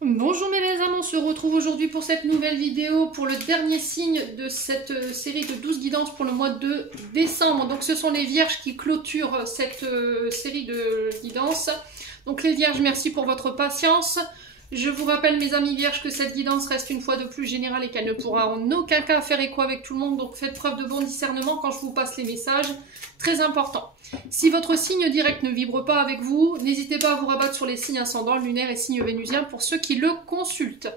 Bonjour mes belles âmes, on se retrouve aujourd'hui pour cette nouvelle vidéo pour le dernier signe de cette série de 12 guidances pour le mois de décembre. Donc ce sont les vierges qui clôturent cette série de guidances. Donc les vierges, merci pour votre patience. Je vous rappelle mes amis vierges que cette guidance reste une fois de plus générale et qu'elle ne pourra en aucun cas faire écho avec tout le monde. Donc faites preuve de bon discernement quand je vous passe les messages. Très important. Si votre signe direct ne vibre pas avec vous, n'hésitez pas à vous rabattre sur les signes ascendants, lunaires et signes vénusiens pour ceux qui le consultent.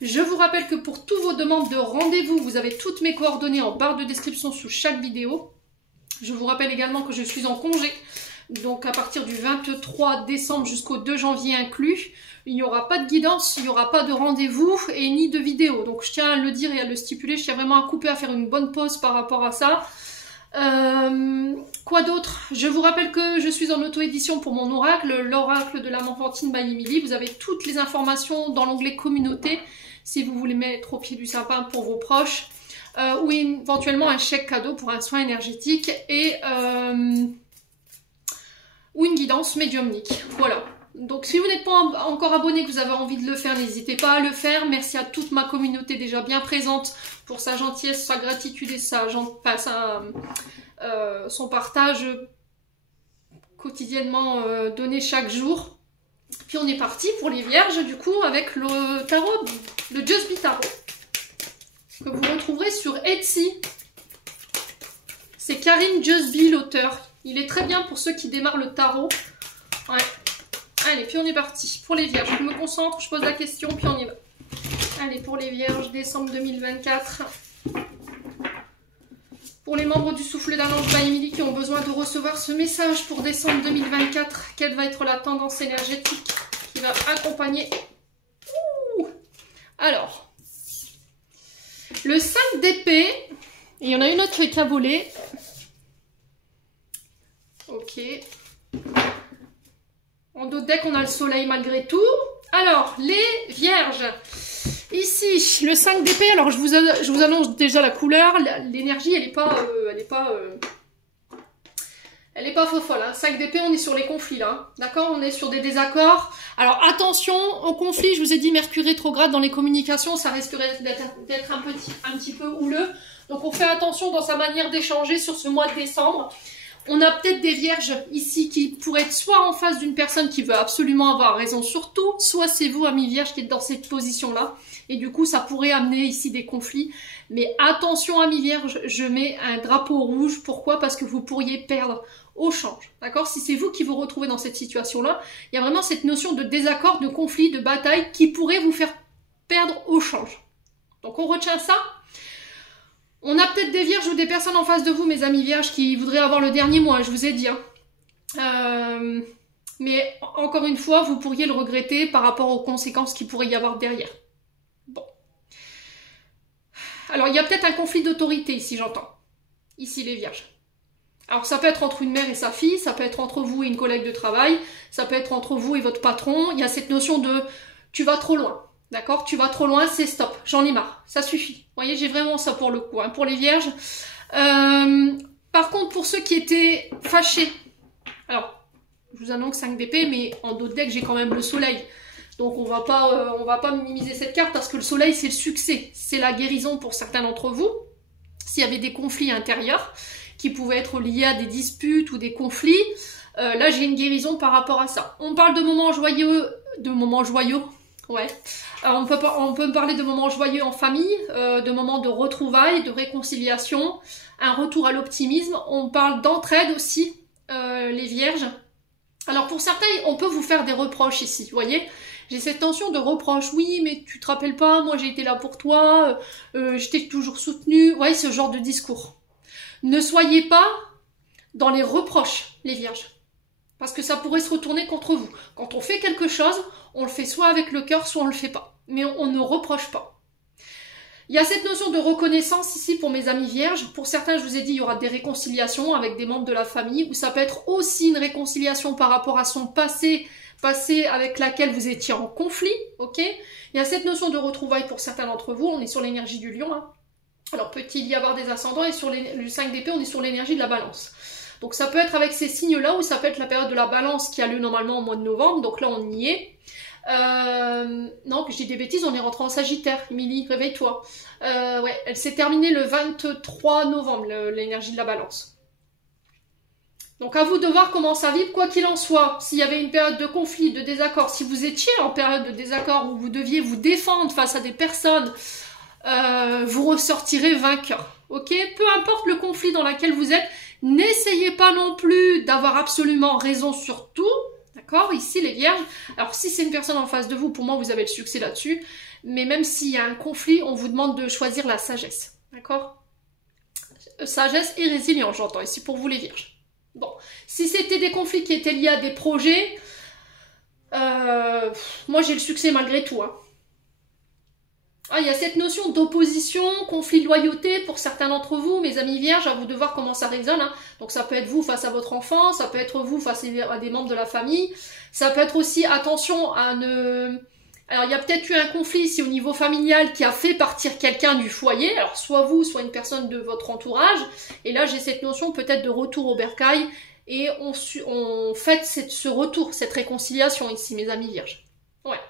Je vous rappelle que pour toutes vos demandes de rendez-vous, vous avez toutes mes coordonnées en barre de description sous chaque vidéo. Je vous rappelle également que je suis en congé. Donc à partir du 23 décembre jusqu'au 2 janvier inclus, il n'y aura pas de guidance, il n'y aura pas de rendez-vous et ni de vidéo. Donc je tiens à le dire et à le stipuler, je tiens vraiment à couper, à faire une bonne pause par rapport à ça. Quoi d'autre? Je vous rappelle que je suis en auto-édition pour mon oracle, l'oracle de l'âme enfantine by Emily. Vous avez toutes les informations dans l'onglet communauté si vous voulez mettre au pied du sapin pour vos proches. Ou éventuellement un chèque cadeau pour un soin énergétique et... ou une guidance médiumnique. Voilà. Donc si vous n'êtes pas encore abonné, que vous avez envie de le faire, n'hésitez pas à le faire. Merci à toute ma communauté déjà bien présente pour sa gentillesse, sa gratitude et son partage quotidiennement donné chaque jour. Puis on est parti pour les vierges du coup avec le tarot, le Just Be Tarot, que vous retrouverez sur Etsy. C'est Karine Just Be l'auteur. Il est très bien pour ceux qui démarrent le tarot. Ouais. Allez, puis on est parti. Pour les vierges, je me concentre, je pose la question, puis on y va. Allez, pour les vierges, décembre 2024. Pour les membres du Souffle d'un ange by Emily qui ont besoin de recevoir ce message pour décembre 2024, quelle va être la tendance énergétique qui va accompagner... Alors, le 5 d'épée, et il y en a une autre qui a volé. Ok. En dos de deck, on a le soleil malgré tout. Alors, les vierges. Ici, le 5 d'épée. Alors, je vous annonce déjà la couleur. L'énergie, elle est pas folle. Hein. 5 d'épée, on est sur les conflits là. D'accord? On est sur des désaccords. Alors, attention au conflit. Je vous ai dit, Mercure rétrograde dans les communications, ça risquerait d'être un petit peu houleux. Donc, on fait attention dans sa manière d'échanger sur ce mois de décembre. On a peut-être des vierges ici qui pourraient être soit en face d'une personne qui veut absolument avoir raison sur tout, soit c'est vous, amis vierges, qui êtes dans cette position-là. Et du coup, ça pourrait amener ici des conflits. Mais attention, amis vierges, je mets un drapeau rouge. Pourquoi? Parce que vous pourriez perdre au change. D'accord? Si c'est vous qui vous retrouvez dans cette situation-là, il y a vraiment cette notion de désaccord, de conflit, de bataille qui pourrait vous faire perdre au change. Donc on retient ça. On a peut-être des vierges ou des personnes en face de vous, mes amis vierges, qui voudraient avoir le dernier mot, hein, je vous ai dit. Hein. Mais encore une fois, vous pourriez le regretter par rapport aux conséquences qu'il pourrait y avoir derrière. Bon. Alors, il y a peut-être un conflit d'autorité ici, j'entends. Ici, les vierges. Alors, ça peut être entre une mère et sa fille, ça peut être entre vous et une collègue de travail, ça peut être entre vous et votre patron. Il y a cette notion de « tu vas trop loin ». D'accord? Tu vas trop loin, c'est stop. J'en ai marre. Ça suffit. Vous voyez, j'ai vraiment ça pour le coup. Hein, pour les vierges. Par contre, pour ceux qui étaient fâchés. Alors, je vous annonce 5 d'épée, mais en dos de deck, j'ai quand même le soleil. Donc, on va pas minimiser cette carte parce que le soleil, c'est le succès. C'est la guérison pour certains d'entre vous. S'il y avait des conflits intérieurs qui pouvaient être liés à des disputes ou des conflits, là, j'ai une guérison par rapport à ça. On parle de moments joyeux, ouais. On peut parler de moments joyeux en famille, de moments de retrouvailles, de réconciliation, un retour à l'optimisme. On parle d'entraide aussi, les vierges. Alors pour certains, on peut vous faire des reproches ici, vous voyez. J'ai cette tension de reproche. Oui, mais tu te rappelles pas, moi j'ai été là pour toi, je t'ai toujours soutenu. Vous voyez, ce genre de discours. Ne soyez pas dans les reproches, les vierges. Parce que ça pourrait se retourner contre vous. Quand on fait quelque chose, on le fait soit avec le cœur, soit on le fait pas. Mais on ne reproche pas. Il y a cette notion de reconnaissance ici pour mes amis vierges. Pour certains, je vous ai dit, il y aura des réconciliations avec des membres de la famille, ou ça peut être aussi une réconciliation par rapport à son passé avec laquelle vous étiez en conflit, ok? Il y a cette notion de retrouvailles pour certains d'entre vous. On est sur l'énergie du lion, hein. Alors peut-il y avoir des ascendants, et sur le 5 d'épée, on est sur l'énergie de la balance. Donc ça peut être avec ces signes-là ou ça peut être la période de la balance qui a lieu normalement au mois de novembre. Donc là, on y est. Non, que je dis des bêtises, on est rentré en Sagittaire. Émilie, réveille-toi. Ouais, elle s'est terminée le 23 novembre, l'énergie de la balance. Donc à vous de voir comment ça vibre, quoi qu'il en soit. S'il y avait une période de conflit, de désaccord, si vous étiez en période de désaccord où vous deviez vous défendre face à des personnes, vous ressortirez vainqueur. Ok? Peu importe le conflit dans lequel vous êtes, n'essayez pas non plus d'avoir absolument raison sur tout. D'accord? Ici, les vierges. Alors, si c'est une personne en face de vous, pour moi, vous avez le succès là-dessus. Mais même s'il y a un conflit, on vous demande de choisir la sagesse. D'accord? Sagesse et résilience, j'entends ici pour vous, les vierges. Bon. Si c'était des conflits qui étaient liés à des projets, moi, j'ai le succès malgré tout. Hein. Ah, il y a cette notion d'opposition, conflit de loyauté pour certains d'entre vous, mes amis vierges, à vous de voir comment ça résonne. Hein. Donc ça peut être vous face à votre enfant, ça peut être vous face à des membres de la famille, ça peut être aussi, attention à ne... Alors il y a peut-être eu un conflit ici au niveau familial qui a fait partir quelqu'un du foyer, alors soit vous, soit une personne de votre entourage, et là j'ai cette notion peut-être de retour au bercail, et on fait ce retour, cette réconciliation ici, mes amis vierges. Ouais.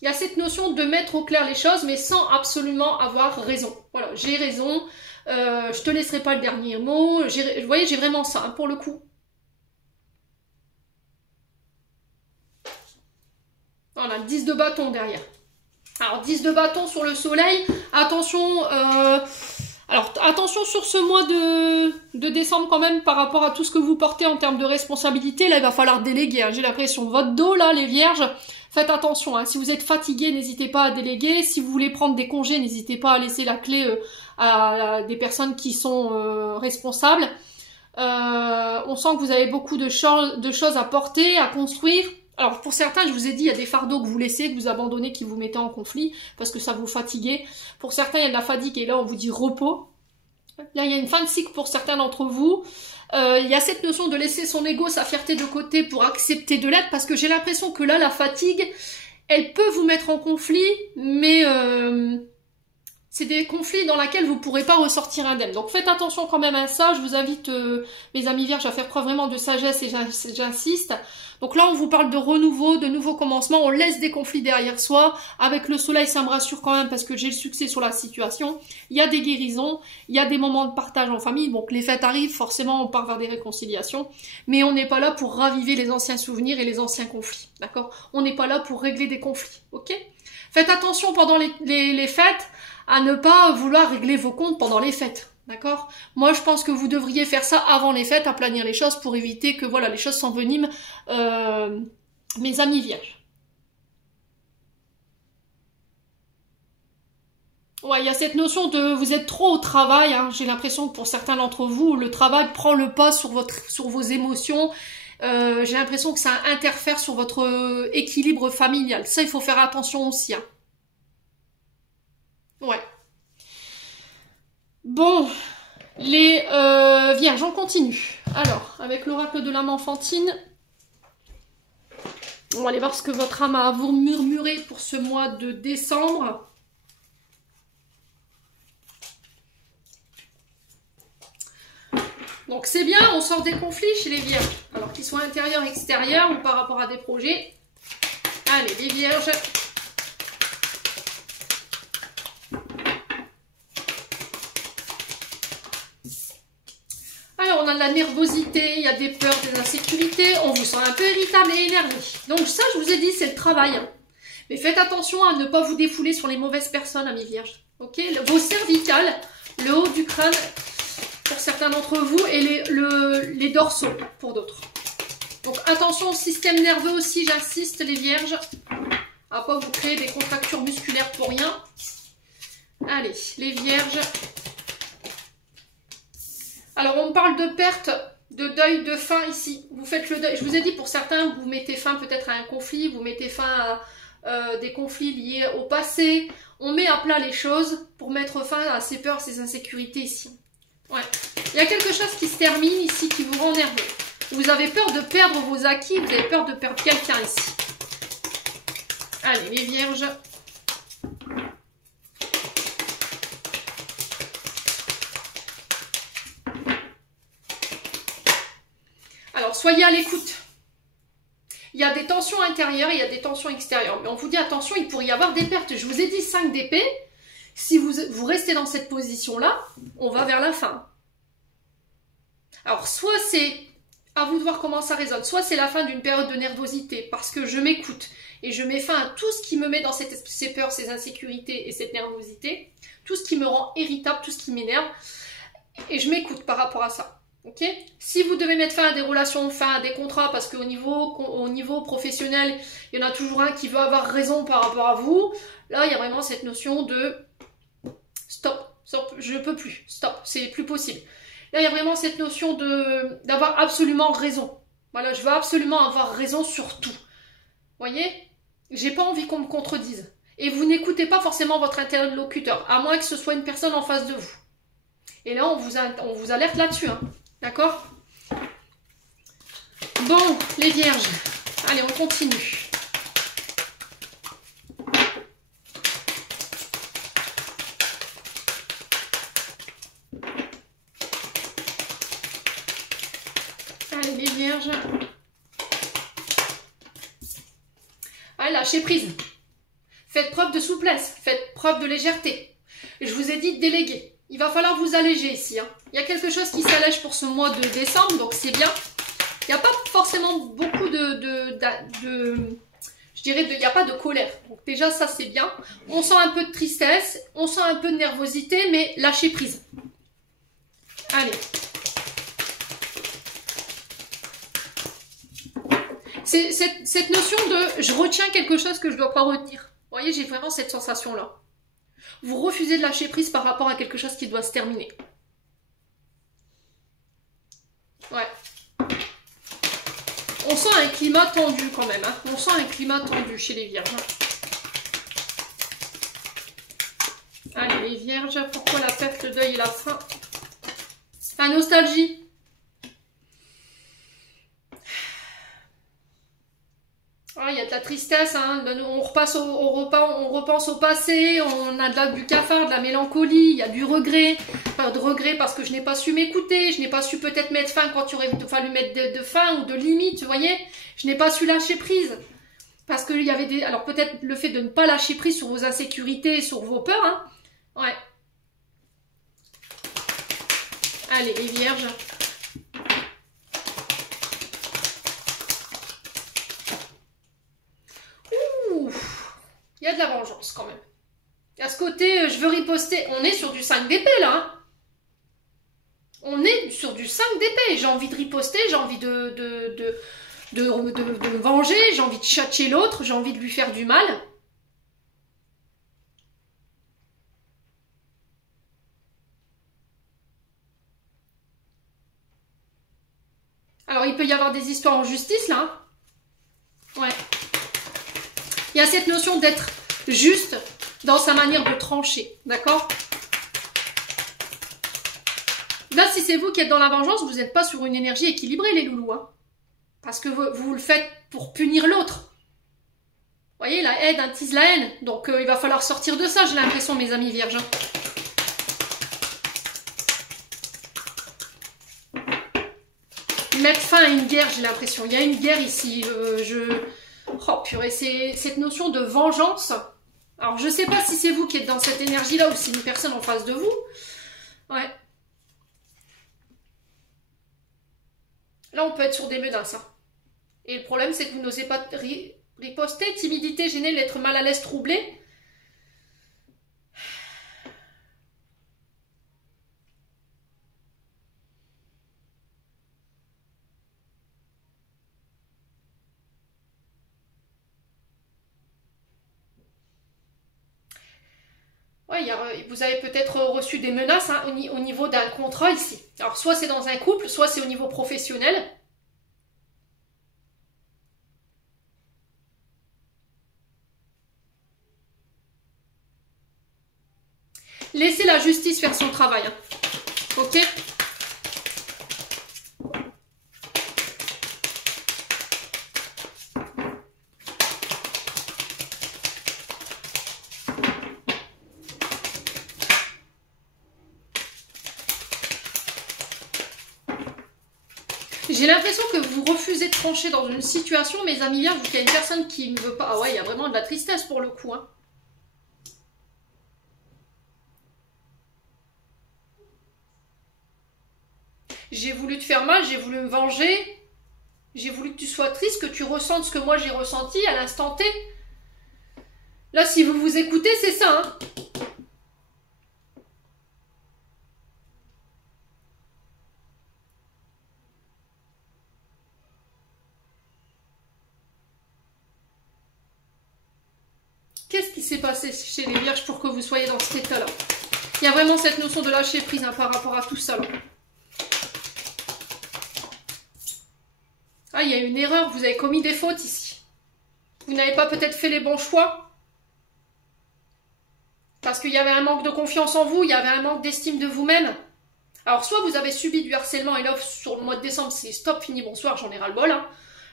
Il y a cette notion de mettre au clair les choses, mais sans absolument avoir raison. Voilà, j'ai raison, je te laisserai pas le dernier mot. Vous voyez, j'ai vraiment ça, hein, pour le coup. Voilà, 10 de bâton derrière. Alors, 10 de bâton sur le soleil. Attention, attention sur ce mois de décembre quand même par rapport à tout ce que vous portez en termes de responsabilité. Là, il va falloir déléguer. Hein. J'ai l'impression, votre dos, là, les vierges... Faites attention, hein. Si vous êtes fatigué, n'hésitez pas à déléguer. Si vous voulez prendre des congés, n'hésitez pas à laisser la clé à des personnes qui sont responsables. On sent que vous avez beaucoup de choses à porter, à construire. Alors pour certains, je vous ai dit, il y a des fardeaux que vous laissez, que vous abandonnez, qui vous mettez en conflit, parce que ça vous fatigue. Pour certains, il y a de la fatigue et là, on vous dit repos. Là, il y a une fin de cycle pour certains d'entre vous. Il y a cette notion de laisser son ego, sa fierté de côté pour accepter de l'aide, parce que j'ai l'impression que là, la fatigue, elle peut vous mettre en conflit, mais c'est des conflits dans lesquels vous ne pourrez pas ressortir indemne. Donc faites attention quand même à ça. Je vous invite, mes amis vierges, à faire preuve vraiment de sagesse, et j'insiste. Donc là, on vous parle de renouveau, de nouveaux commencements. On laisse des conflits derrière soi. Avec le soleil, ça me rassure quand même parce que j'ai le succès sur la situation. Il y a des guérisons, il y a des moments de partage en famille. Donc les fêtes arrivent, forcément, on part vers des réconciliations. Mais on n'est pas là pour raviver les anciens souvenirs et les anciens conflits. D'accord? On n'est pas là pour régler des conflits. Ok? Faites attention pendant les fêtes à ne pas vouloir régler vos comptes pendant les fêtes. D'accord? Moi, je pense que vous devriez faire ça avant les fêtes, à planir les choses pour éviter que voilà les choses s'enveniment, mes amis vierges. Ouais, il y a cette notion de vous êtes trop au travail. Hein. J'ai l'impression que pour certains d'entre vous, le travail prend le pas sur vos émotions. J'ai l'impression que ça interfère sur votre équilibre familial. Ça, il faut faire attention aussi. Hein. Ouais. Bon, les vierges, on continue. Alors, avec l'oracle de l'âme enfantine, on va aller voir ce que votre âme a à vous murmurer pour ce mois de décembre. Donc c'est bien, on sort des conflits chez les vierges. Alors qu'ils soient intérieurs, extérieurs ou par rapport à des projets. Allez, les vierges. Alors on a de la nervosité, il y a des peurs, des insécurités, on vous sent un peu irritable et énervé. Donc ça, je vous ai dit, c'est le travail. Hein. Mais faites attention à ne pas vous défouler sur les mauvaises personnes, amis vierges. Ok, vos cervicales, le haut du crâne pour certains d'entre vous et les dorsaux pour d'autres. Donc attention au système nerveux aussi, j'insiste les vierges, à pas vous créer des contractures musculaires pour rien. Allez, les vierges. Alors on parle de perte, de deuil, de fin ici. Vous faites le deuil. Je vous ai dit pour certains, vous mettez fin peut-être à un conflit, vous mettez fin à des conflits liés au passé. On met à plat les choses pour mettre fin à ces peurs, ces insécurités ici. Ouais. Il y a quelque chose qui se termine ici, qui vous rend nerveux. Vous avez peur de perdre vos acquis, vous avez peur de perdre quelqu'un ici. Allez, les vierges. soyez à l'écoute. Il y a des tensions intérieures, il y a des tensions extérieures. Mais on vous dit, attention, il pourrait y avoir des pertes. Je vous ai dit 5 d'épée. Si vous restez dans cette position-là, on va vers la fin. Alors, soit c'est, à vous de voir comment ça résonne, soit c'est la fin d'une période de nervosité, parce que je m'écoute et je mets fin à tout ce qui me met dans ces peurs, ces insécurités et cette nervosité, tout ce qui me rend irritable, tout ce qui m'énerve, et je m'écoute par rapport à ça. Ok? Si vous devez mettre fin à des relations, fin à des contrats, parce qu'au niveau professionnel, il y en a toujours un qui veut avoir raison par rapport à vous, là, il y a vraiment cette notion de stop, stop, je peux plus, stop, c'est plus possible. Là, il y a vraiment cette notion d'avoir absolument raison. Voilà, je veux absolument avoir raison sur tout. Vous voyez? J'ai pas envie qu'on me contredise. Et vous n'écoutez pas forcément votre interlocuteur, à moins que ce soit une personne en face de vous. Et là, on vous alerte là-dessus, hein. D'accord? Bon, les vierges. Allez, on continue. Allez, les vierges. Allez, lâchez prise. Faites preuve de souplesse. Faites preuve de légèreté. Je vous ai dit de déléguer. Il va falloir vous alléger ici. Hein. Il y a quelque chose qui s'allège pour ce mois de décembre, donc c'est bien. Il n'y a pas forcément beaucoup je dirais, il n'y a pas de colère. Donc déjà, ça c'est bien. On sent un peu de tristesse, on sent un peu de nervosité, mais lâchez prise. Allez. C'est cette notion de je retiens quelque chose que je ne dois pas retenir. Vous voyez, j'ai vraiment cette sensation-là. Vous refusez de lâcher prise par rapport à quelque chose qui doit se terminer. Ouais. On sent un climat tendu quand même. Hein. On sent un climat tendu chez les vierges. Allez, les vierges, pourquoi la perte, le deuil et la fin? La nostalgie. Ah, il y a de la tristesse, hein. On repense au passé, on a du cafard, de la mélancolie, il y a du regret. Enfin, de regret parce que je n'ai pas su m'écouter, je n'ai pas su peut-être mettre fin quand il aurait fallu mettre de fin ou de limite, vous voyez. Je n'ai pas su lâcher prise. Parce qu'il y avait des... Alors peut-être le fait de ne pas lâcher prise sur vos insécurités, sur vos peurs, hein. Ouais. Allez, les vierges. Il y a de la vengeance quand même. À ce côté, je veux riposter. On est sur du 5 d'épée là. Hein. On est sur du 5 d'épée. J'ai envie de riposter, j'ai envie de me venger, j'ai envie de tchatcher l'autre, j'ai envie de lui faire du mal. Alors il peut y avoir des histoires en justice là. Hein. Ouais. Il y a cette notion d'être juste dans sa manière de trancher, d'accord? Là, si c'est vous qui êtes dans la vengeance, vous n'êtes pas sur une énergie équilibrée, les loulous. Hein, parce que vous le faites pour punir l'autre. Vous voyez, la haine attise la haine. Donc, il va falloir sortir de ça, j'ai l'impression, mes amis vierges. Mettre fin à une guerre, j'ai l'impression. Il y a une guerre ici. Oh purée, c'est cette notion de vengeance. Alors, je sais pas si c'est vous qui êtes dans cette énergie-là ou si une personne en face de vous. Ouais. Là, on peut être sur des menaces. Hein. Et le problème, c'est que vous n'osez pas riposter. Timidité, gênée, l'être mal à l'aise, troublé. Ouais, vous avez peut-être reçu des menaces hein, au niveau d'un contrat ici. Alors, soit c'est dans un couple, soit c'est au niveau professionnel. Laissez la justice faire son travail. Hein. Ok ? J'ai l'impression que vous refusez de trancher dans une situation, mes amis vierges, qu'il y a une personne qui ne veut pas... Ah ouais, il y a vraiment de la tristesse pour le coup. Hein. J'ai voulu te faire mal, j'ai voulu me venger. J'ai voulu que tu sois triste, que tu ressentes ce que moi j'ai ressenti à l'instant T. Là, si vous vous écoutez, c'est ça. Hein. Qu'est-ce qui s'est passé chez les vierges pour que vous soyez dans cet état-là? Il y a vraiment cette notion de lâcher prise hein, par rapport à tout ça. Là. Ah, il y a une erreur, vous avez commis des fautes ici. Vous n'avez pas peut-être fait les bons choix. Parce qu'il y avait un manque de confiance en vous, il y avait un manque d'estime de vous-même. Alors, soit vous avez subi du harcèlement et là, sur le mois de décembre, c'est stop, fini, bonsoir, j'en ai ras-le-bol. Hein.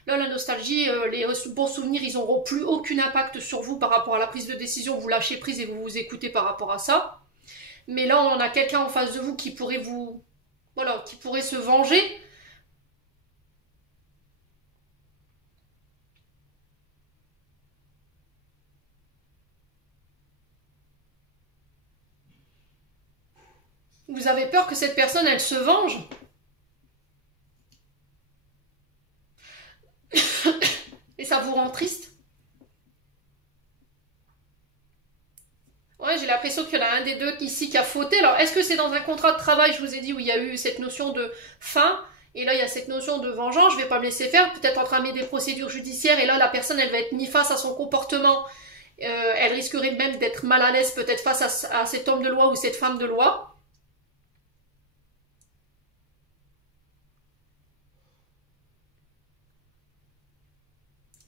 Là, la nostalgie, les bons souvenirs, ils n'auront plus aucun impact sur vous par rapport à la prise de décision. Vous lâchez prise et vous vous écoutez par rapport à ça. Mais là, on a quelqu'un en face de vous qui pourrait vous... Voilà, qui pourrait se venger. Vous avez peur que cette personne, elle se venge. Et ça vous rend triste. Ouais, j'ai l'impression qu'il y en a un des deux ici qui a fauté. Alors, est-ce que c'est dans un contrat de travail, je vous ai dit, où il y a eu cette notion de fin, et là, il y a cette notion de vengeance, je vais pas me laisser faire, peut-être entamer des procédures judiciaires, et là, la personne, elle va être mise face à son comportement. Elle risquerait même d'être mal à l'aise, peut-être face à cet homme de loi ou cette femme de loi.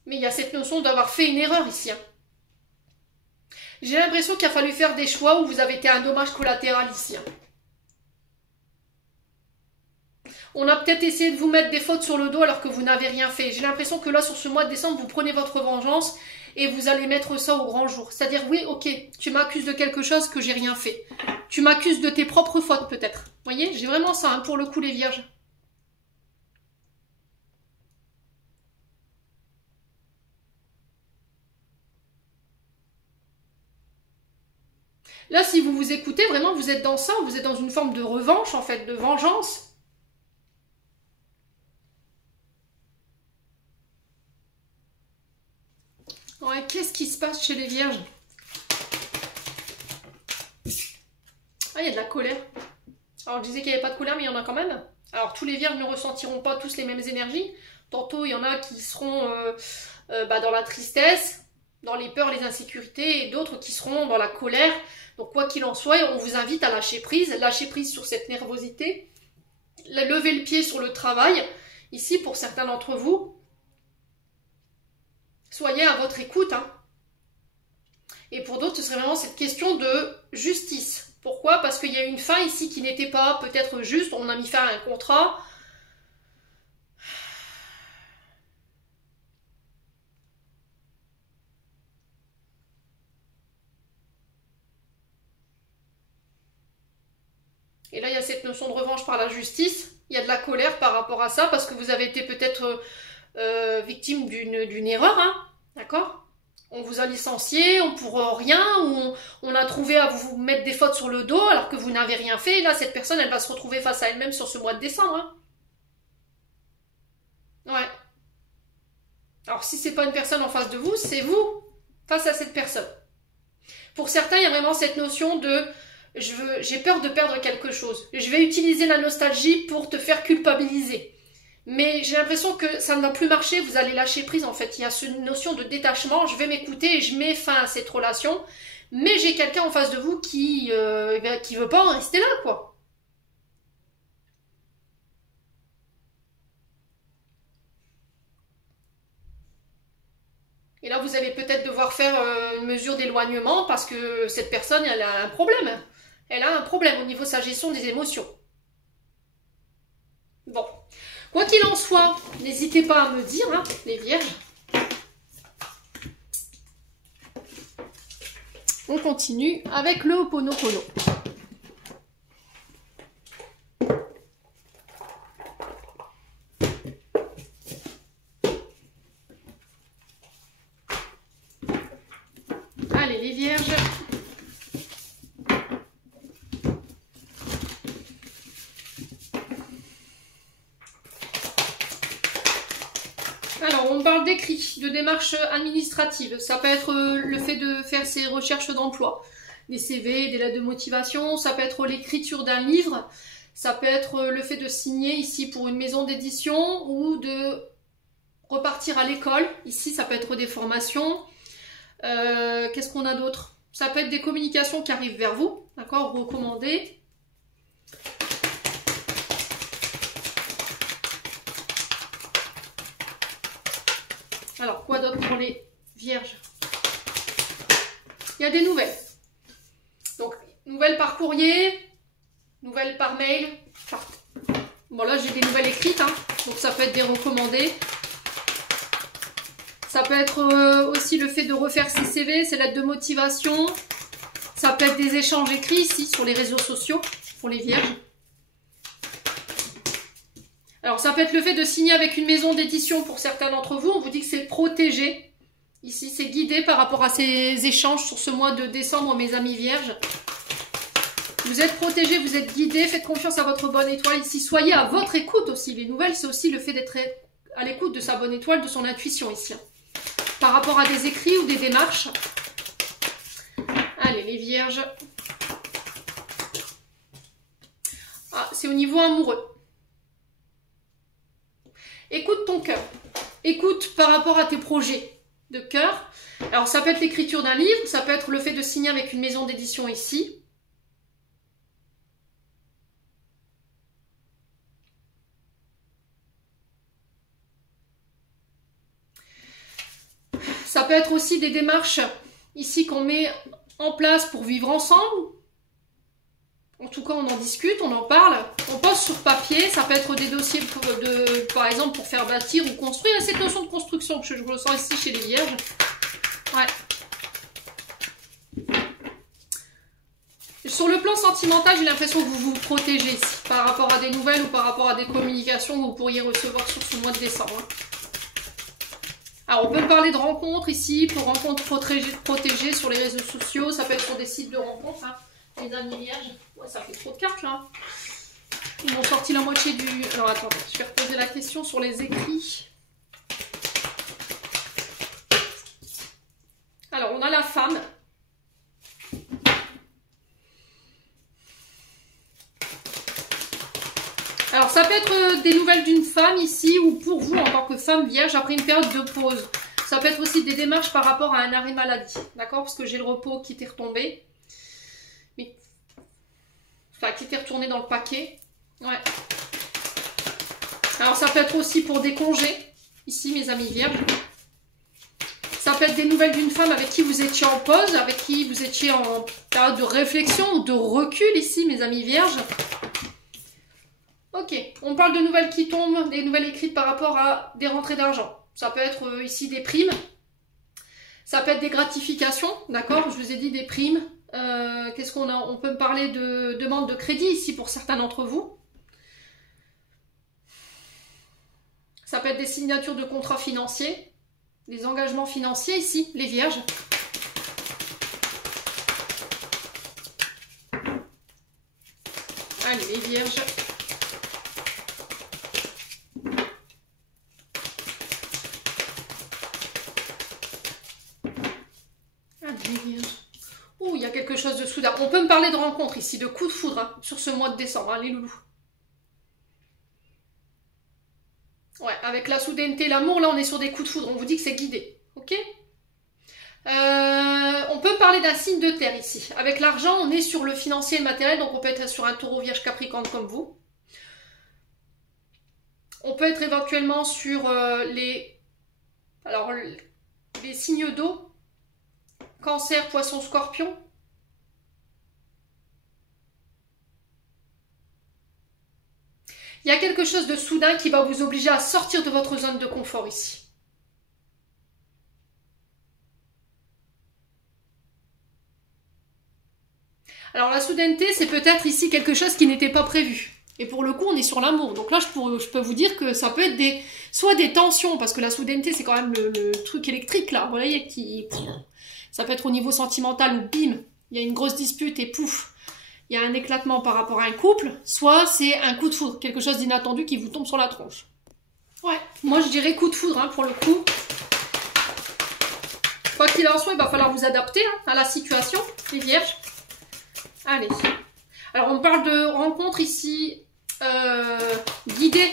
Mais il y a cette notion d'avoir fait une erreur ici. Hein. J'ai l'impression qu'il a fallu faire des choix où vous avez été un dommage collatéral ici. Hein. On a peut-être essayé de vous mettre des fautes sur le dos alors que vous n'avez rien fait. J'ai l'impression que là, sur ce mois de décembre, vous prenez votre vengeance et vous allez mettre ça au grand jour. C'est-à-dire, oui, ok, tu m'accuses de quelque chose que j'ai rien fait. Tu m'accuses de tes propres fautes peut-être. Vous voyez, j'ai vraiment ça, hein, pour le coup, les vierges. Là, si vous vous écoutez, vraiment, vous êtes dans ça, vous êtes dans une forme de revanche, en fait, de vengeance. Ouais, qu'est-ce qui se passe chez les vierges? Ah, il y a de la colère. Alors, je disais qu'il n'y avait pas de colère, mais il y en a quand même. Alors, tous les vierges ne ressentiront pas tous les mêmes énergies. Tantôt, il y en a qui seront dans la tristesse, dans les peurs, les insécurités, et d'autres qui seront dans la colère. Donc, quoi qu'il en soit, on vous invite à lâcher prise sur cette nervosité, lever le pied sur le travail. Ici, pour certains d'entre vous, soyez à votre écoute. Hein. Et pour d'autres, ce serait vraiment cette question de justice. Pourquoi? Parce qu'il y a une fin ici qui n'était pas peut-être juste. On a mis fin à un contrat. Et là, il y a cette notion de revanche par la justice. Il y a de la colère par rapport à ça, parce que vous avez été peut-être victime d'une erreur. Hein, d'accord? On vous a licencié, on pour rien, ou on a trouvé à vous mettre des fautes sur le dos alors que vous n'avez rien fait. Et là, cette personne, elle va se retrouver face à elle-même sur ce mois de décembre. Hein. Ouais. Alors, si c'est pas une personne en face de vous, c'est vous face à cette personne. Pour certains, il y a vraiment cette notion de j'ai peur de perdre quelque chose. Je vais utiliser la nostalgie pour te faire culpabiliser. Mais j'ai l'impression que ça ne va plus marcher, vous allez lâcher prise en fait. Il y a cette notion de détachement, je vais m'écouter et je mets fin à cette relation. Mais j'ai quelqu'un en face de vous qui veut pas en rester là, quoi. Et là, vous allez peut-être devoir faire une mesure d'éloignement parce que cette personne, elle a un problème. Elle a un problème au niveau de sa gestion des émotions. Bon. Quoi qu'il en soit, n'hésitez pas à me dire, hein, les vierges. On continue avec le Ho'oponopono. Allez, les vierges. Alors, on parle d'écrit, de démarches administratives. Ça peut être le fait de faire ses recherches d'emploi, des CV, des lettres de motivation. Ça peut être l'écriture d'un livre. Ça peut être le fait de signer ici pour une maison d'édition ou de repartir à l'école. Ici, ça peut être des formations. Qu'est-ce qu'on a d'autre? Ça peut être des communications qui arrivent vers vous, d'accord, recommandées. Alors, quoi d'autre pour les vierges? Il y a des nouvelles. Donc, nouvelles par courrier, nouvelles par mail. Enfin, bon, là, j'ai des nouvelles écrites, hein, donc ça peut être des recommandées. Ça peut être aussi le fait de refaire ses CV, ses lettres de motivation. Ça peut être des échanges écrits ici sur les réseaux sociaux pour les vierges. Alors ça peut être le fait de signer avec une maison d'édition pour certains d'entre vous. On vous dit que c'est protégé. Ici c'est guidé par rapport à ces échanges sur ce mois de décembre, mes amis vierges. Vous êtes protégés, vous êtes guidés. Faites confiance à votre bonne étoile ici. Soyez à votre écoute aussi. Les nouvelles, c'est aussi le fait d'être à l'écoute de sa bonne étoile, de son intuition ici. Par rapport à des écrits ou des démarches. Allez, les vierges. Ah, c'est au niveau amoureux. Écoute ton cœur. Écoute par rapport à tes projets de cœur. Alors, ça peut être l'écriture d'un livre. Ça peut être le fait de signer avec une maison d'édition ici. Ça peut être aussi des démarches ici qu'on met en place pour vivre ensemble. En tout cas, on en discute, on en parle. On pose sur papier. Ça peut être des dossiers, par exemple, pour faire bâtir ou construire. Et cette notion de construction que je ressens ici chez les vierges. Ouais. Sur le plan sentimental, j'ai l'impression que vous vous protégez ici. Par rapport à des nouvelles ou par rapport à des communications que vous pourriez recevoir sur ce mois de décembre. Alors, on peut parler de rencontres ici, pour rencontres protégées sur les réseaux sociaux. Ça peut être sur des sites de rencontres, hein, les amis vierges. Ouais, ça fait trop de cartes, là. Ils m'ont sorti la moitié du... Alors, attendez, je vais reposer la question sur les écrits. Alors, on a la femme. Alors, ça peut être des nouvelles d'une femme ici, ou pour vous, en tant que femme vierge, après une période de pause. Ça peut être aussi des démarches par rapport à un arrêt maladie, d'accord? Parce que j'ai le repos qui était retombé. Mais... Enfin, qui était retourné dans le paquet. Ouais. Alors, ça peut être aussi pour des congés, ici, mes amis vierges. Ça peut être des nouvelles d'une femme avec qui vous étiez en pause, avec qui vous étiez en période de réflexion ou de recul, ici, mes amis vierges. Ok, on parle de nouvelles qui tombent, des nouvelles écrites par rapport à des rentrées d'argent. Ça peut être ici des primes, ça peut être des gratifications, d'accord? Je vous ai dit des primes. Qu'est-ce qu'on a? On peut me parler de demande de crédit ici pour certains d'entre vous. Ça peut être des signatures de contrats financiers, des engagements financiers ici, les vierges. Allez, les vierges. Oh, il y a quelque chose de soudain. On peut me parler de rencontre ici, de coup de foudre, hein, sur ce mois de décembre, hein, les loulous. Ouais, avec la soudaineté, l'amour, là, on est sur des coups de foudre. On vous dit que c'est guidé, ok? On peut parler d'un signe de terre ici. Avec l'argent, on est sur le financier et le matériel, donc on peut être sur un taureau, vierge, capricorne comme vous. On peut être éventuellement sur les signes d'eau. Cancer, poisson, scorpion. Il y a quelque chose de soudain qui va vous obliger à sortir de votre zone de confort ici. Alors la soudaineté, c'est peut-être ici quelque chose qui n'était pas prévu. Et pour le coup, on est sur l'amour. Donc là, je peux vous dire que ça peut être soit des tensions, parce que la soudaineté, c'est quand même le truc électrique, là, vous voyez, ça peut être au niveau sentimental où, bim, il y a une grosse dispute et pouf, il y a un éclatement par rapport à un couple, soit c'est un coup de foudre, quelque chose d'inattendu qui vous tombe sur la tronche. Ouais, moi je dirais coup de foudre, hein, pour le coup. Quoi qu'il en soit, il va falloir vous adapter à la situation, les vierges. Allez. Alors, on parle de rencontre ici guidée.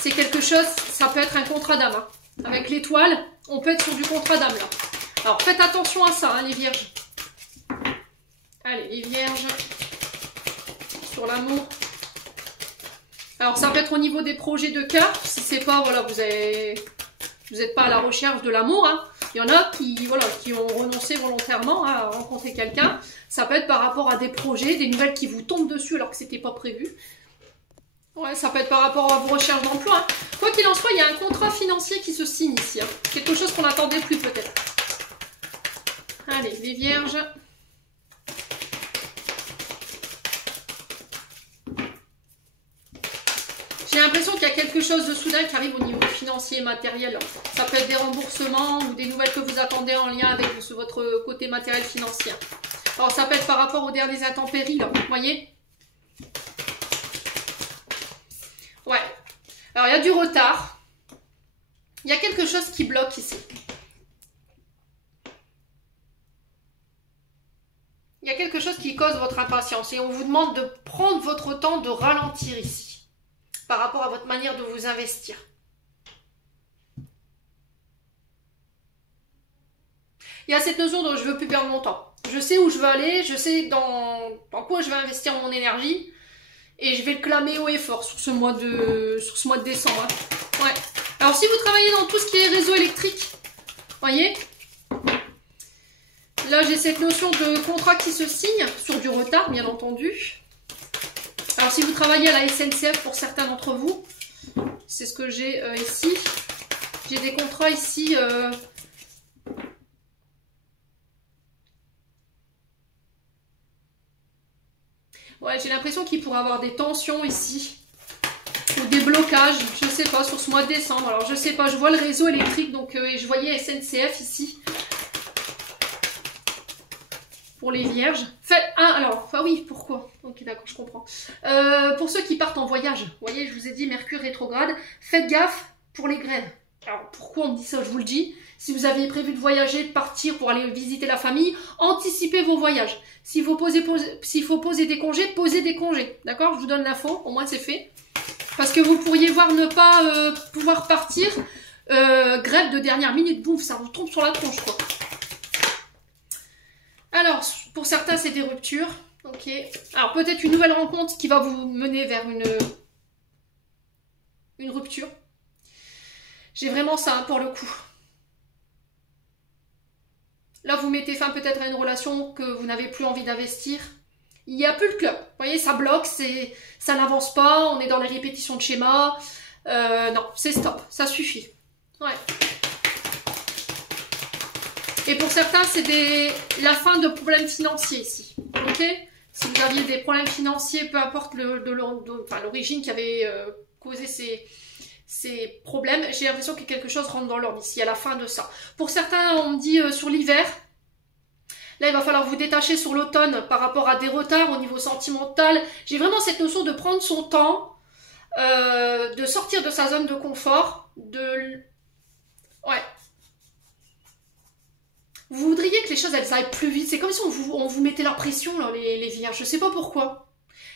C'est quelque chose, ça peut être un contrat d'âme. Hein. Avec l'étoile, on peut être sur du contrat d'âme, là. Alors, faites attention à ça, hein, les vierges. Allez, les vierges. Sur l'amour. Alors, ça peut être au niveau des projets de cœur. Si c'est pas, voilà, vous n'êtes pas à la recherche de l'amour, hein. Il y en a qui ont renoncé volontairement à rencontrer quelqu'un. Ça peut être par rapport à des projets, des nouvelles qui vous tombent dessus alors que c'était pas prévu. Ouais, ça peut être par rapport à vos recherches d'emploi. Hein. Quoi qu'il en soit, il y a un contrat financier qui se signe ici. Hein. Quelque chose qu'on n'attendait plus peut-être. Allez, les vierges. J'ai l'impression qu'il y a quelque chose de soudain qui arrive au niveau financier et matériel. Ça peut être des remboursements ou des nouvelles que vous attendez en lien avec votre côté matériel financier. Alors ça peut être par rapport aux dernières intempéries, là, vous voyez? Ouais. Alors il y a du retard. Il y a quelque chose qui bloque ici. Il y a quelque chose qui cause votre impatience et on vous demande de prendre votre temps, de ralentir ici. Par rapport à votre manière de vous investir. Il y a cette notion de je veux plus perdre mon temps. Je sais où je veux aller, je sais dans quoi je vais investir mon énergie et je vais le clamer haut et fort sur ce mois de décembre. Hein. Ouais. Alors si vous travaillez dans tout ce qui est réseau électrique, voyez, là j'ai cette notion de contrat qui se signe sur du retard, bien entendu. Alors, si vous travaillez à la SNCF, pour certains d'entre vous, c'est ce que j'ai ici. J'ai des contrats ici. Ouais, j'ai l'impression qu'il pourrait y avoir des tensions ici. Ou des blocages, je ne sais pas, sur ce mois de décembre. Alors, je ne sais pas, je vois le réseau électrique, donc je voyais SNCF ici. Pour les vierges. Alors, oui, pourquoi? Ok, d'accord, je comprends. Pour ceux qui partent en voyage, vous voyez, je vous ai dit Mercure rétrograde, faites gaffe pour les grèves. Alors, pourquoi on me dit ça? Je vous le dis. Si vous aviez prévu de voyager, de partir pour aller visiter la famille, anticipez vos voyages. S'il faut poser des congés, posez des congés. D'accord? Je vous donne l'info, au moins c'est fait. Parce que vous pourriez voir ne pas pouvoir partir. Grève de dernière minute, boum, ça vous tombe sur la tronche, quoi. Alors, pour certains, c'est des ruptures. Ok. Alors, peut-être une nouvelle rencontre qui va vous mener vers une rupture. J'ai vraiment ça, hein, pour le coup. Là, vous mettez fin peut-être à une relation que vous n'avez plus envie d'investir. Il n'y a plus le club. Vous voyez, ça bloque, ça n'avance pas, on est dans les répétitions de schémas. Non, c'est stop, ça suffit. Ouais. Et pour certains, c'est la fin de problèmes financiers ici. Ok? Si vous aviez des problèmes financiers, peu importe l'origine qui avait causé ces problèmes, j'ai l'impression que quelque chose rentre dans l'ordre ici, à la fin de ça. Pour certains, on me dit sur l'hiver, là, il va falloir vous détacher sur l'automne par rapport à des retards au niveau sentimental. J'ai vraiment cette notion de prendre son temps, de sortir de sa zone de confort, ouais. Vous voudriez que les choses elles aillent plus vite. C'est comme si on vous mettait la pression, là, les vierges. Je sais pas pourquoi.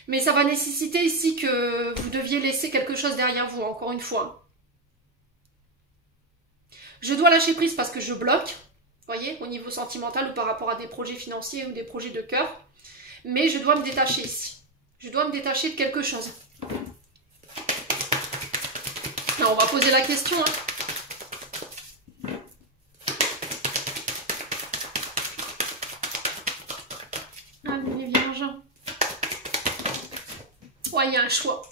Mais ça va nécessiter ici que vous deviez laisser quelque chose derrière vous, encore une fois. Je dois lâcher prise parce que je bloque, vous voyez, au niveau sentimental ou par rapport à des projets financiers ou des projets de cœur. Mais je dois me détacher ici. Je dois me détacher de quelque chose. Alors, on va poser la question, hein. Ouais, il y a un choix.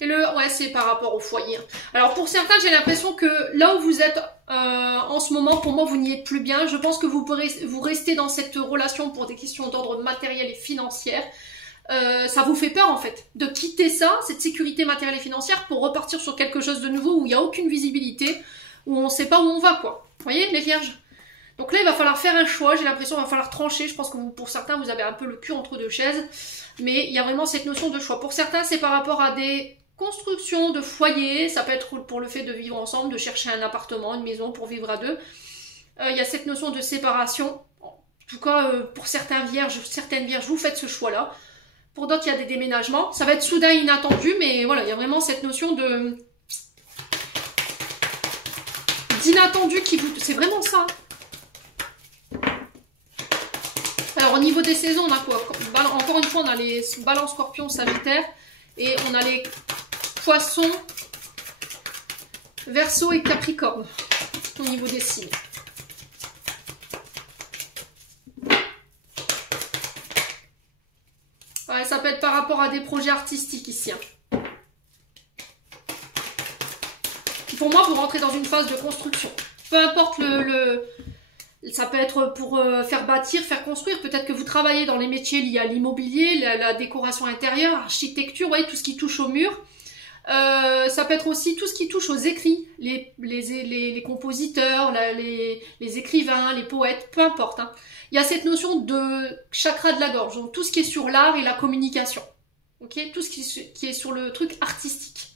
Et ouais, c'est par rapport au foyer. Alors pour certains, j'ai l'impression que là où vous êtes en ce moment, pour moi, vous n'y êtes plus bien. Je pense que vous restez dans cette relation pour des questions d'ordre matériel et financière. ça vous fait peur en fait, de quitter ça, cette sécurité matérielle et financière, pour repartir sur quelque chose de nouveau où il n'y a aucune visibilité, où on ne sait pas où on va, quoi. Vous voyez, les vierges? Donc là, il va falloir faire un choix, j'ai l'impression qu'il va falloir trancher. Je pense que pour certains, vous avez un peu le cul entre deux chaises, mais il y a vraiment cette notion de choix. Pour certains, c'est par rapport à des constructions de foyers, ça peut être pour le fait de vivre ensemble, de chercher un appartement, une maison pour vivre à deux. Il y a cette notion de séparation. En tout cas, pour certaines vierges, vous faites ce choix-là. Pour d'autres, il y a des déménagements. Ça va être soudain, inattendu, mais voilà, il y a vraiment cette notion d'inattendu qui vous... C'est vraiment ça. Alors, au niveau des saisons, on a quoi? Encore une fois, on a les Balance, Scorpion, Sagittaire. Et on a les Poissons, Verseau et Capricorne. Au niveau des signes. Ouais, ça peut être par rapport à des projets artistiques ici. Hein. Pour moi, vous rentrez dans une phase de construction. Peu importe ça peut être pour faire bâtir, faire construire. Peut-être que vous travaillez dans les métiers liés à l'immobilier, la décoration intérieure, architecture, ouais, tout ce qui touche au mur. Ça peut être aussi tout ce qui touche aux écrits, les compositeurs, les écrivains, les poètes, peu importe. Hein. Il y a cette notion de chakra de la gorge, donc tout ce qui est sur l'art et la communication. Okay, tout ce qui est sur le truc artistique.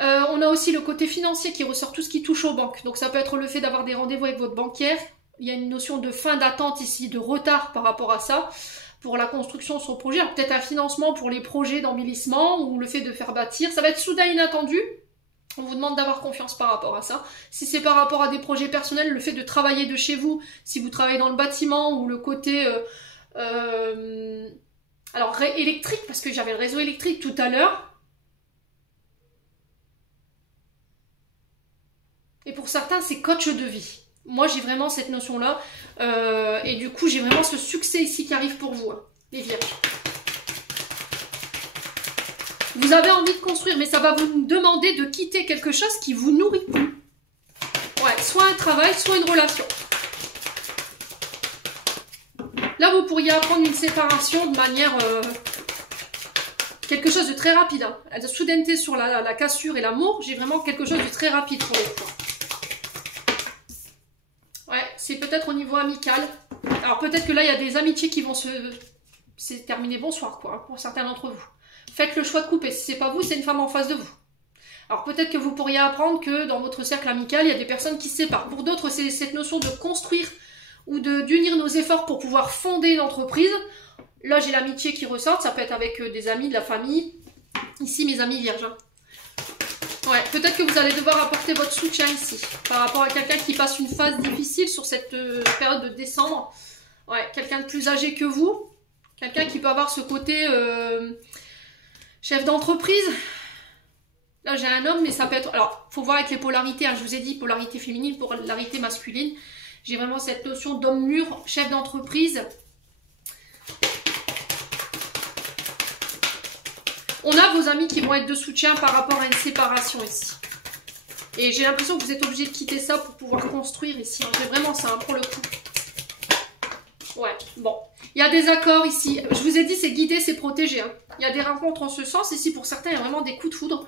On a aussi le côté financier qui ressort, tout ce qui touche aux banques. Donc ça peut être le fait d'avoir des rendez-vous avec votre banquière. Il y a une notion de fin d'attente ici, de retard par rapport à ça, pour la construction de son projet. Peut-être un financement pour les projets d'embellissement ou le fait de faire bâtir. Ça va être soudain inattendu. On vous demande d'avoir confiance par rapport à ça. Si c'est par rapport à des projets personnels, le fait de travailler de chez vous, si vous travaillez dans le bâtiment ou le côté... alors électrique, parce que j'avais le réseau électrique tout à l'heure. Et pour certains, c'est coach de vie. Moi, j'ai vraiment cette notion-là. Et du coup, j'ai vraiment ce succès ici qui arrive pour vous, hein, les vierges. Vous avez envie de construire, mais ça va vous demander de quitter quelque chose qui vous nourrit plus. Ouais, soit un travail, soit une relation. Là, vous pourriez apprendre une séparation de manière... quelque chose de très rapide. Hein. De soudaineté sur la cassure et l'amour, j'ai vraiment quelque chose de très rapide pour les fois. Ouais, c'est peut-être au niveau amical. Alors peut-être que là, il y a des amitiés qui vont c'est terminé bonsoir, quoi, pour certains d'entre vous. Faites le choix de couper. Si c'est pas vous, c'est une femme en face de vous. Alors peut-être que vous pourriez apprendre que dans votre cercle amical, il y a des personnes qui se séparent. Pour d'autres, c'est cette notion de construire ou d'unir nos efforts pour pouvoir fonder une entreprise. Là, j'ai l'amitié qui ressort. Ça peut être avec des amis, de la famille. Ici, mes amis vierges. Hein. Ouais, peut-être que vous allez devoir apporter votre soutien ici. Par rapport à quelqu'un qui passe une phase difficile sur cette période de décembre. Ouais, quelqu'un de plus âgé que vous. Quelqu'un qui peut avoir ce côté chef d'entreprise. Là, j'ai un homme, mais ça peut être... Alors, faut voir avec les polarités. Hein. Je vous ai dit polarité féminine, polarité masculine. J'ai vraiment cette notion d'homme mûr, chef d'entreprise. On a vos amis qui vont être de soutien par rapport à une séparation ici. Et j'ai l'impression que vous êtes obligé de quitter ça pour pouvoir construire ici. J'ai vraiment ça, hein, pour le coup. Ouais, bon. Il y a des accords ici. Je vous ai dit, c'est guidé, c'est protégé. Hein. Il y a des rencontres en ce sens. Ici, pour certains, il y a vraiment des coups de foudre.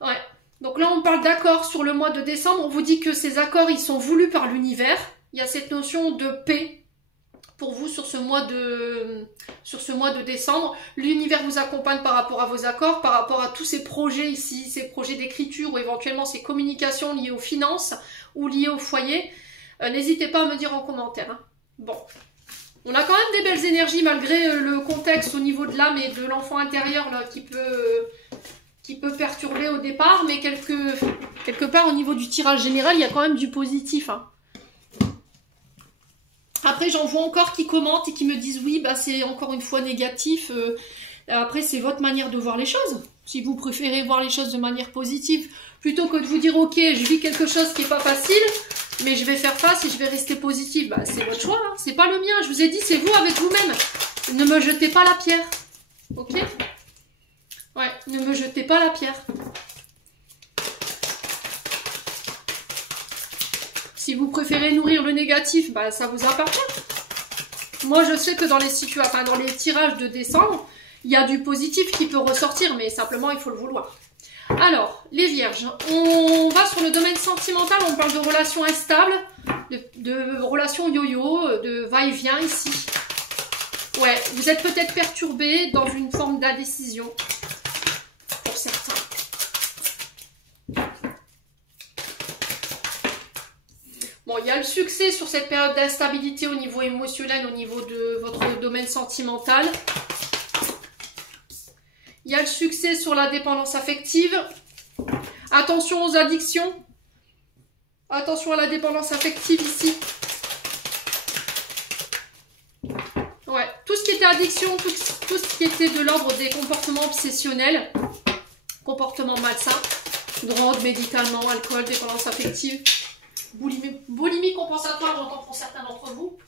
Ouais. Donc là, on parle d'accords sur le mois de décembre. On vous dit que ces accords, ils sont voulus par l'univers. Il y a cette notion de paix pour vous sur ce mois de décembre. L'univers vous accompagne par rapport à vos accords, par rapport à tous ces projets ici, ces projets d'écriture ou éventuellement ces communications liées aux finances ou liées au foyer. N'hésitez pas à me dire en commentaire. Hein. Bon. On a quand même des belles énergies malgré le contexte au niveau de l'âme et de l'enfant intérieur là, qui peut perturber au départ, mais quelque part au niveau du tirage général, il y a quand même du positif. Hein. Après, j'en vois encore qui commentent et qui me disent oui, bah c'est encore une fois négatif. Après, c'est votre manière de voir les choses. Si vous préférez voir les choses de manière positive, plutôt que de vous dire ok, je vis quelque chose qui n'est pas facile, mais je vais faire face et je vais rester positive, bah c'est votre choix, hein. C'est pas le mien. Je vous ai dit, c'est vous avec vous-même. Ne me jetez pas la pierre. Ok ? Ouais, ne me jetez pas la pierre. Si vous préférez nourrir le négatif, bah ça vous appartient. Moi, je sais que dans les situations, dans les tirages de décembre, il y a du positif qui peut ressortir, mais simplement, il faut le vouloir. Alors, les vierges, on va sur le domaine sentimental, on parle de relations instables, de relations yo-yo, de va-et-vient ici. Ouais, vous êtes peut-être perturbé dans une forme d'indécision, pour certains. Bon, il y a le succès sur cette période d'instabilité au niveau émotionnel, au niveau de votre domaine sentimental. Il y a le succès sur la dépendance affective. Attention aux addictions. Attention à la dépendance affective ici. Ouais, tout ce qui était addiction, tout ce qui était de l'ordre des comportements obsessionnels, comportements malsains, drogue, médicaments, alcool, dépendance affective, boulimie compensatoire, j'entends pour certains d'entre vous.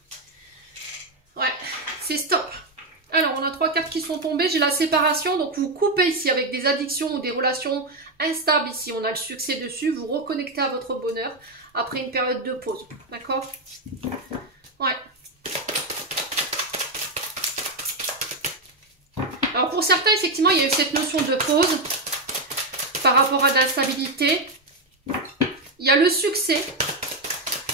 Ouais, c'est stop. Alors, on a 3 cartes qui sont tombées. J'ai la séparation. Donc, vous coupez ici avec des addictions ou des relations instables. Ici, on a le succès dessus. Vous reconnectez à votre bonheur après une période de pause. D'accord? Ouais. Alors, pour certains, effectivement, il y a eu cette notion de pause par rapport à l'instabilité. Il y a le succès.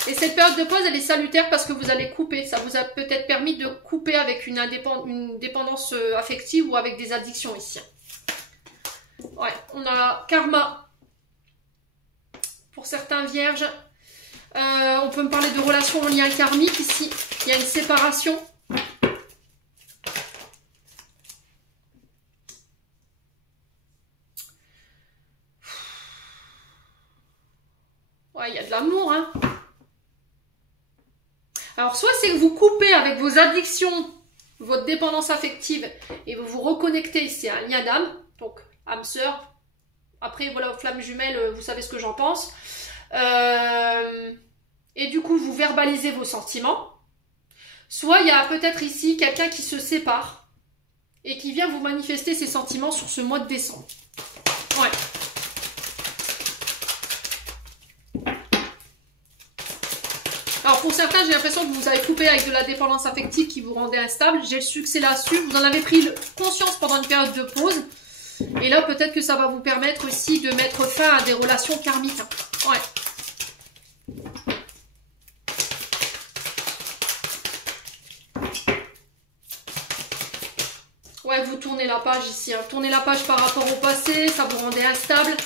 Et cette période de pause, elle est salutaire parce que vous allez couper. Ça vous a peut-être permis de couper avec une dépendance affective ou avec des addictions ici. Ouais, on a karma. Pour certains vierges, on peut me parler de relations en lien karmique ici. Il y a une séparation. Ouais, il y a de l'amour, hein. Alors, soit c'est que vous coupez avec vos addictions, votre dépendance affective, et vous vous reconnectez, c'est un lien d'âme, donc âme sœur. Après, voilà, flamme jumelle, vous savez ce que j'en pense. Et du coup, vous verbalisez vos sentiments. Soit il y a peut-être ici quelqu'un qui se sépare et qui vient vous manifester ses sentiments sur ce mois de décembre. Ouais. Alors pour certains, j'ai l'impression que vous avez coupé avec de la dépendance affective qui vous rendait instable. J'ai le succès là-dessus. Vous en avez pris conscience pendant une période de pause. Et là, peut-être que ça va vous permettre aussi de mettre fin à des relations karmiques. Ouais. Ouais, vous tournez la page ici. Hein. Tournez la page par rapport au passé. Ça vous rendait instable.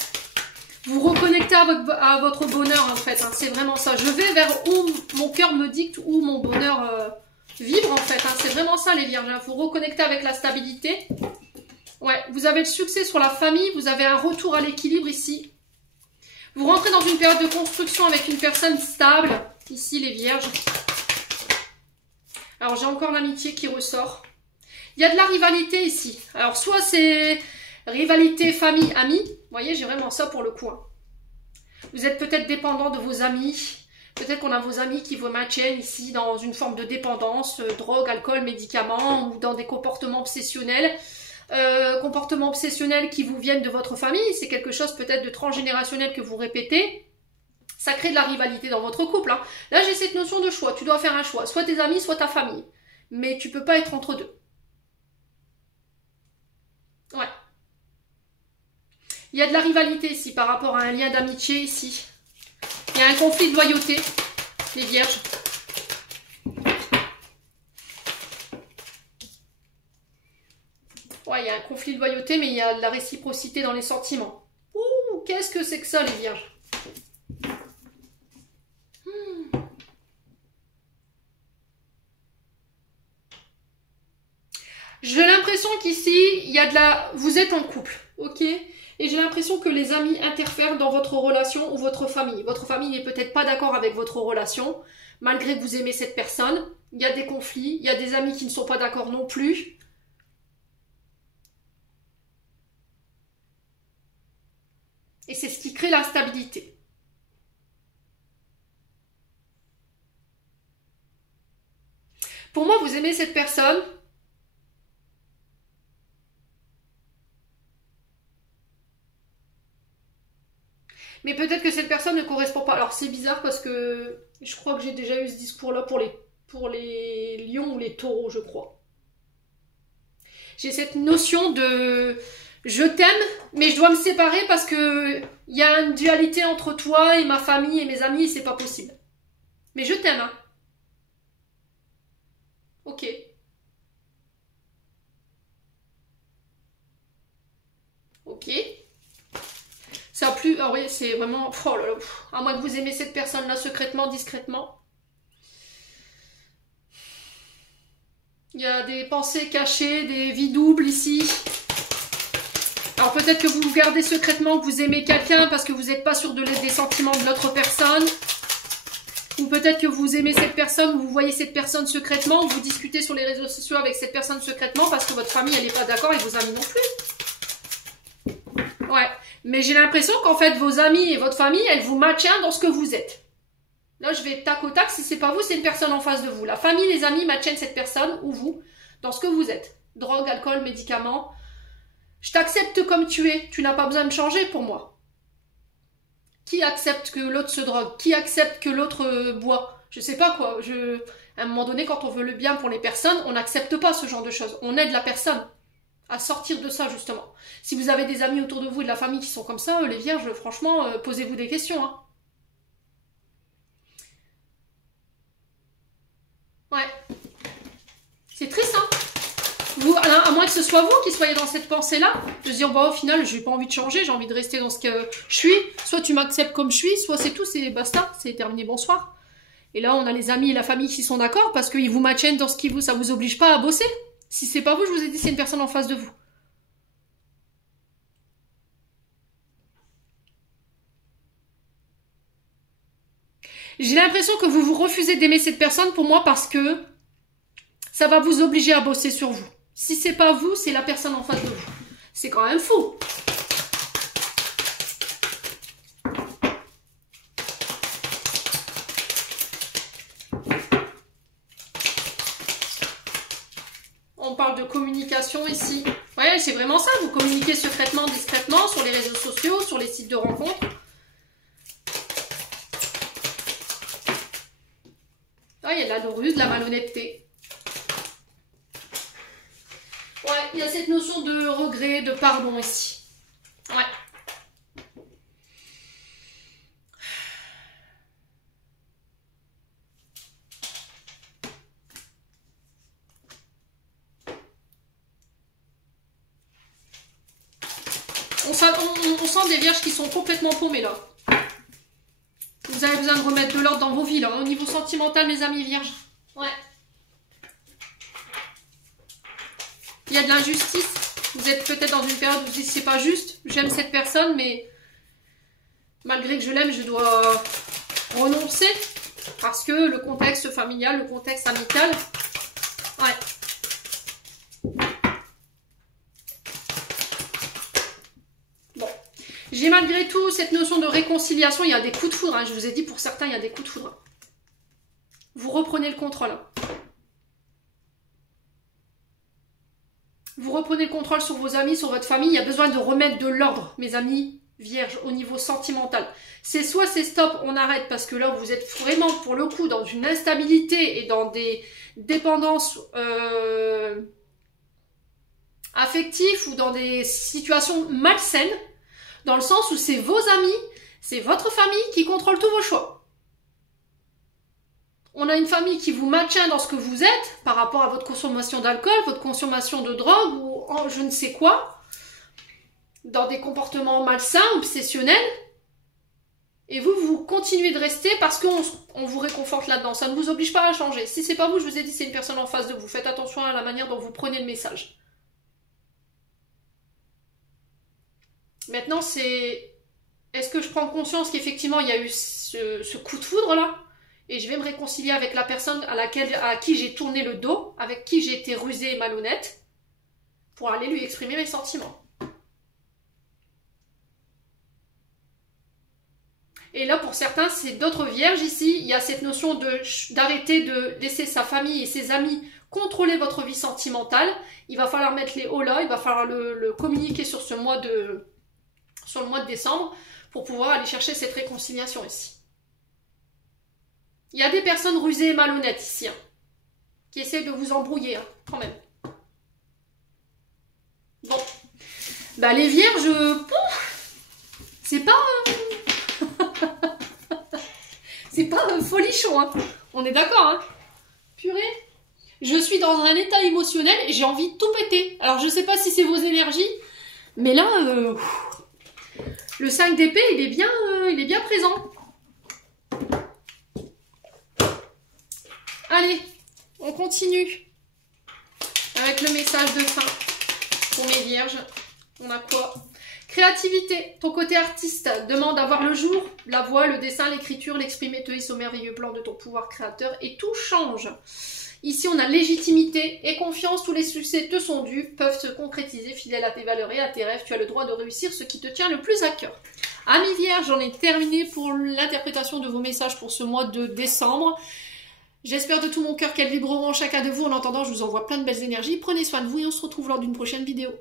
Vous reconnectez à votre bonheur en fait, hein. C'est vraiment ça. Je vais vers où mon cœur me dicte, où mon bonheur vibre en fait. Hein. C'est vraiment ça les vierges. Hein. Vous reconnectez avec la stabilité. Ouais, vous avez le succès sur la famille. Vous avez un retour à l'équilibre ici. Vous rentrez dans une période de construction avec une personne stable. Ici les vierges. Alors j'ai encore l'amitié qui ressort. Il y a de la rivalité ici. Alors soit c'est rivalité famille-amis. Vous voyez, j'ai vraiment ça pour le coup. Hein. Vous êtes peut-être dépendant de vos amis. Peut-être qu'on a vos amis qui vous maintiennent ici dans une forme de dépendance, drogue, alcool, médicaments ou dans des comportements obsessionnels. Comportements obsessionnels qui vous viennent de votre famille. C'est quelque chose peut-être de transgénérationnel que vous répétez. Ça crée de la rivalité dans votre couple. Hein. Là, j'ai cette notion de choix. Tu dois faire un choix. Soit tes amis, soit ta famille. Mais tu peux pas être entre deux. Ouais. Il y a de la rivalité ici par rapport à un lien d'amitié ici. Il y a un conflit de loyauté, les vierges. Ouais, il y a un conflit de loyauté, mais il y a de la réciprocité dans les sentiments. Ouh, qu'est-ce que c'est que ça, les vierges? J'ai l'impression qu'ici, il y a de la... Vous êtes en couple, ok? Et j'ai l'impression que les amis interfèrent dans votre relation ou votre famille. Votre famille n'est peut-être pas d'accord avec votre relation, malgré que vous aimez cette personne. Il y a des conflits, il y a des amis qui ne sont pas d'accord non plus. Et c'est ce qui crée l'instabilité. Pour moi, vous aimez cette personne. Mais peut-être que cette personne ne correspond pas. Alors c'est bizarre parce que je crois que j'ai déjà eu ce discours-là pour les pour les lions ou les taureaux, je crois. J'ai cette notion de je t'aime, mais je dois me séparer parce que il y a une dualité entre toi et ma famille et mes amis et c'est pas possible. Mais je t'aime, hein. Ok. Ok. Ça a plu. Ah oui, c'est vraiment. Oh là là. À moins que vous aimez cette personne-là secrètement, discrètement. Il y a des pensées cachées, des vies doubles ici. Alors peut-être que vous vous gardez secrètement que vous aimez quelqu'un parce que vous n'êtes pas sûr des sentiments de l'autre personne. Ou peut-être que vous aimez cette personne, ou vous voyez cette personne secrètement, ou vous discutez sur les réseaux sociaux avec cette personne secrètement parce que votre famille elle n'est pas d'accord et vos amis non plus. Ouais, mais j'ai l'impression qu'en fait vos amis et votre famille, elles vous maintiennent dans ce que vous êtes. Là je vais tac au tac, si c'est pas vous, c'est une personne en face de vous. La famille, les amis maintiennent cette personne, ou vous, dans ce que vous êtes. Drogue, alcool, médicaments. Je t'accepte comme tu es, tu n'as pas besoin de changer pour moi. Qui accepte que l'autre se drogue? Qui accepte que l'autre boit? Je sais pas quoi. À un moment donné, quand on veut le bien pour les personnes, on n'accepte pas ce genre de choses. On aide la personne à sortir de ça, justement. Si vous avez des amis autour de vous et de la famille qui sont comme ça, les vierges, franchement, posez-vous des questions. Hein. Ouais. C'est triste, hein. Vous, à moins que ce soit vous qui soyez dans cette pensée-là, de se dire, bah, au final, j'ai pas envie de changer, j'ai envie de rester dans ce que je suis. Soit tu m'acceptes comme je suis, soit c'est tout, c'est basta, c'est terminé, bonsoir. Et là, on a les amis et la famille qui sont d'accord parce qu'ils vous maintiennent dans ce qui vous, ça vous oblige pas à bosser. Si c'est pas vous, je vous ai dit, c'est une personne en face de vous. J'ai l'impression que vous vous refusez d'aimer cette personne pour moi parce que ça va vous obliger à bosser sur vous. Si c'est pas vous, c'est la personne en face de vous. C'est quand même fou. On parle de communication ici. Ouais, c'est vraiment ça. Vous communiquez secrètement, discrètement sur les réseaux sociaux, sur les sites de rencontres. Ah, il y a de la ruse, de la malhonnêteté. Ouais, il y a cette notion de regret, de pardon ici. Ouais. On sent des vierges qui sont complètement paumées là. Vous avez besoin de remettre de l'ordre dans vos vies là. Au niveau sentimental, mes amis vierges. Ouais. Il y a de l'injustice. Vous êtes peut-être dans une période où vous dites c'est pas juste. J'aime cette personne, mais malgré que je l'aime, je dois renoncer. Parce que le contexte familial, le contexte amical. Ouais. Bon. J'ai malgré tout cette notion de réconciliation. Il y a des coups de foudre. Hein. Je vous ai dit pour certains, il y a des coups de foudre. Vous reprenez le contrôle. Hein. Vous reprenez le contrôle sur vos amis, sur votre famille. Il y a besoin de remettre de l'ordre, mes amis vierges, au niveau sentimental. C'est soit c'est stop, on arrête, parce que là, vous êtes vraiment, pour le coup, dans une instabilité et dans des dépendances affectives ou dans des situations malsaines, dans le sens où c'est vos amis, c'est votre famille qui contrôle tous vos choix. On a une famille qui vous maintient dans ce que vous êtes par rapport à votre consommation d'alcool, votre consommation de drogue ou je ne sais quoi, dans des comportements malsains, obsessionnels. Et vous, vous continuez de rester parce qu'on vous réconforte là-dedans. Ça ne vous oblige pas à changer. Si c'est pas vous, je vous ai dit, c'est une personne en face de vous. Faites attention à la manière dont vous prenez le message. Maintenant, c'est... Est-ce que je prends conscience qu'effectivement, il y a eu ce coup de foudre là ? Et je vais me réconcilier avec la personne à qui j'ai tourné le dos, avec qui j'ai été rusée et malhonnête, pour aller lui exprimer mes sentiments. Et là, pour certains, c'est d'autres vierges ici. Il y a cette notion d'arrêter de laisser sa famille et ses amis contrôler votre vie sentimentale. Il va falloir mettre les hauts là, il va falloir le communiquer sur le mois de décembre pour pouvoir aller chercher cette réconciliation ici. Il y a des personnes rusées et malhonnêtes ici. Hein. qui essaie de vous embrouiller, hein, quand même. Bon. Bah les vierges, c'est pas... c'est pas folichon, hein. On est d'accord, hein. Purée. Je suis dans un état émotionnel et j'ai envie de tout péter. Alors je sais pas si c'est vos énergies, mais là, le 5 d'épée, il est bien présent. Allez, on continue avec le message de fin pour mes vierges. On a quoi? Créativité, ton côté artiste demande à voir le jour, la voix, le dessin, l'écriture, l'exprimer te hisse au merveilleux plan de ton pouvoir créateur et tout change. Ici, on a légitimité et confiance, tous les succès te sont dus, peuvent se concrétiser, fidèle à tes valeurs et à tes rêves, tu as le droit de réussir ce qui te tient le plus à cœur. Amis vierges, j'en ai terminé pour l'interprétation de vos messages pour ce mois de décembre. J'espère de tout mon cœur qu'elles vibreront chacun de vous. En attendant, je vous envoie plein de belles énergies. Prenez soin de vous et on se retrouve lors d'une prochaine vidéo.